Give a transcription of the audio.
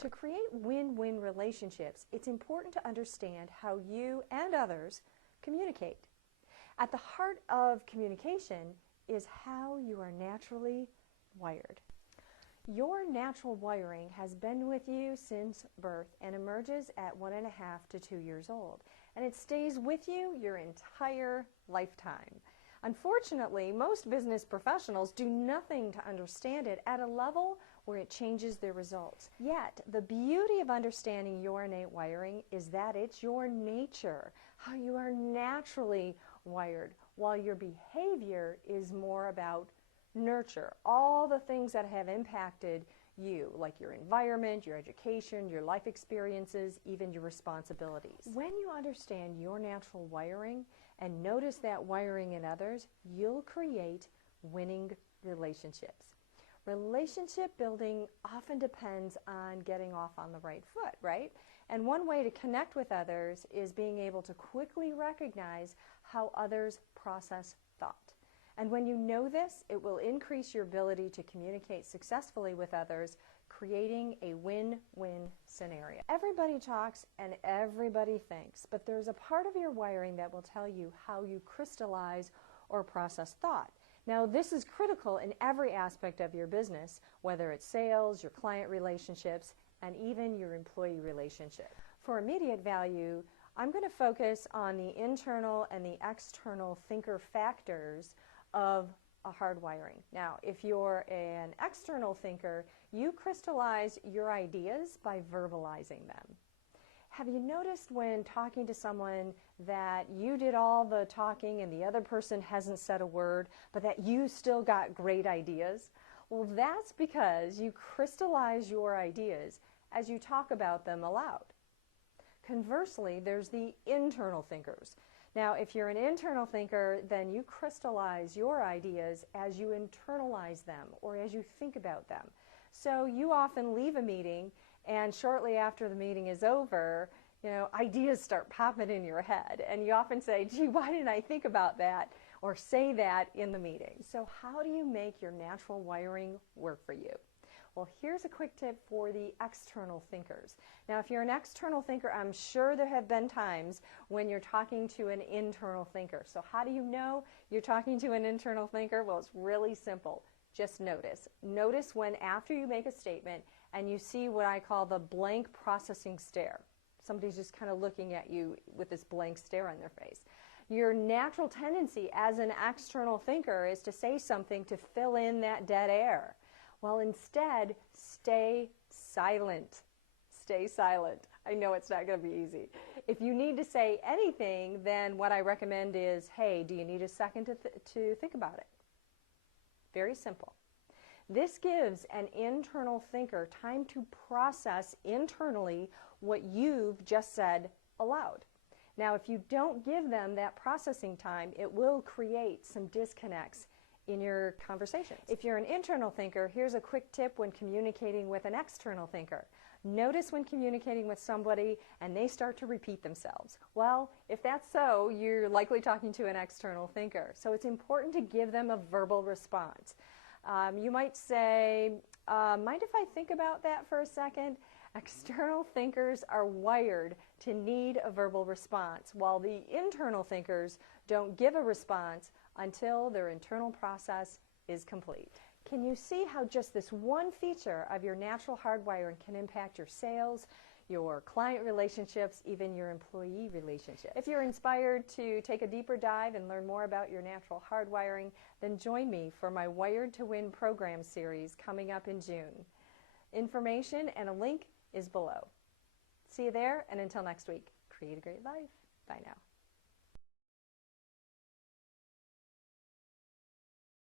To create win-win relationships, it's important to understand how you and others communicate. At the heart of communication is how you are naturally wired. Your natural wiring has been with you since birth and emerges at 1.5 to 2 years old, and it stays with you your entire lifetime. Unfortunately, most business professionals do nothing to understand it at a level where it changes their results. Yet, the beauty of understanding your innate wiring is that it's your nature, how you are naturally wired, while your behavior is more about nurture, all the things that have impacted you, like your environment, your education, your life experiences, even your responsibilities. When you understand your natural wiring and notice that wiring in others, you'll create winning relationships. Relationship building often depends on getting off on the right foot, right? And one way to connect with others is being able to quickly recognize how others process thought. And when you know this, it will increase your ability to communicate successfully with others, creating a win-win scenario. Everybody talks and everybody thinks, but there's a part of your wiring that will tell you how you crystallize or process thought. Now, this is critical in every aspect of your business, whether it's sales, your client relationships, and even your employee relationship. For immediate value, I'm going to focus on the internal and the external thinker factors of a hard wiring. Now, if you're an external thinker, you crystallize your ideas by verbalizing them. Have you noticed when talking to someone that you did all the talking and the other person hasn't said a word, but that you still got great ideas? Well, that's because you crystallize your ideas as you talk about them aloud. Conversely, there's the internal thinkers. Now, if you're an internal thinker, then you crystallize your ideas as you internalize them or as you think about them. So you often leave a meeting, and shortly after the meeting is over, ideas start popping in your head. And you often say, gee, why didn't I think about that or say that in the meeting? So how do you make your natural wiring work for you? Well, here's a quick tip for the external thinkers. Now, if you're an external thinker, I'm sure there have been times when you're talking to an internal thinker. So how do you know you're talking to an internal thinker? Well, it's really simple. Just notice. Notice when after you make a statement and you see what I call the blank processing stare. Somebody's just kind of looking at you with this blank stare on their face. Your natural tendency as an external thinker is to say something to fill in that dead air. Well, instead, stay silent. Stay silent. I know it's not going to be easy. If you need to say anything, then what I recommend is, hey, do you need a second to think about it? Very simple. This gives an internal thinker time to process internally what you've just said aloud. Now, if you don't give them that processing time, it will create some disconnects in your conversations. If you're an internal thinker, here's a quick tip when communicating with an external thinker. Notice when communicating with somebody and they start to repeat themselves. Well, if that's so, you're likely talking to an external thinker. So it's important to give them a verbal response. You might say, mind if I think about that for a second? External thinkers are wired to need a verbal response, while the internal thinkers don't give a response until their internal process is complete. Can you see how just this one feature of your natural hardwiring can impact your sales, your client relationships, even your employee relationships? If you're inspired to take a deeper dive and learn more about your natural hardwiring, then join me for my Wired to Win program series coming up in June. Information and a link is below. See you there, and until next week, create a great life. Bye now.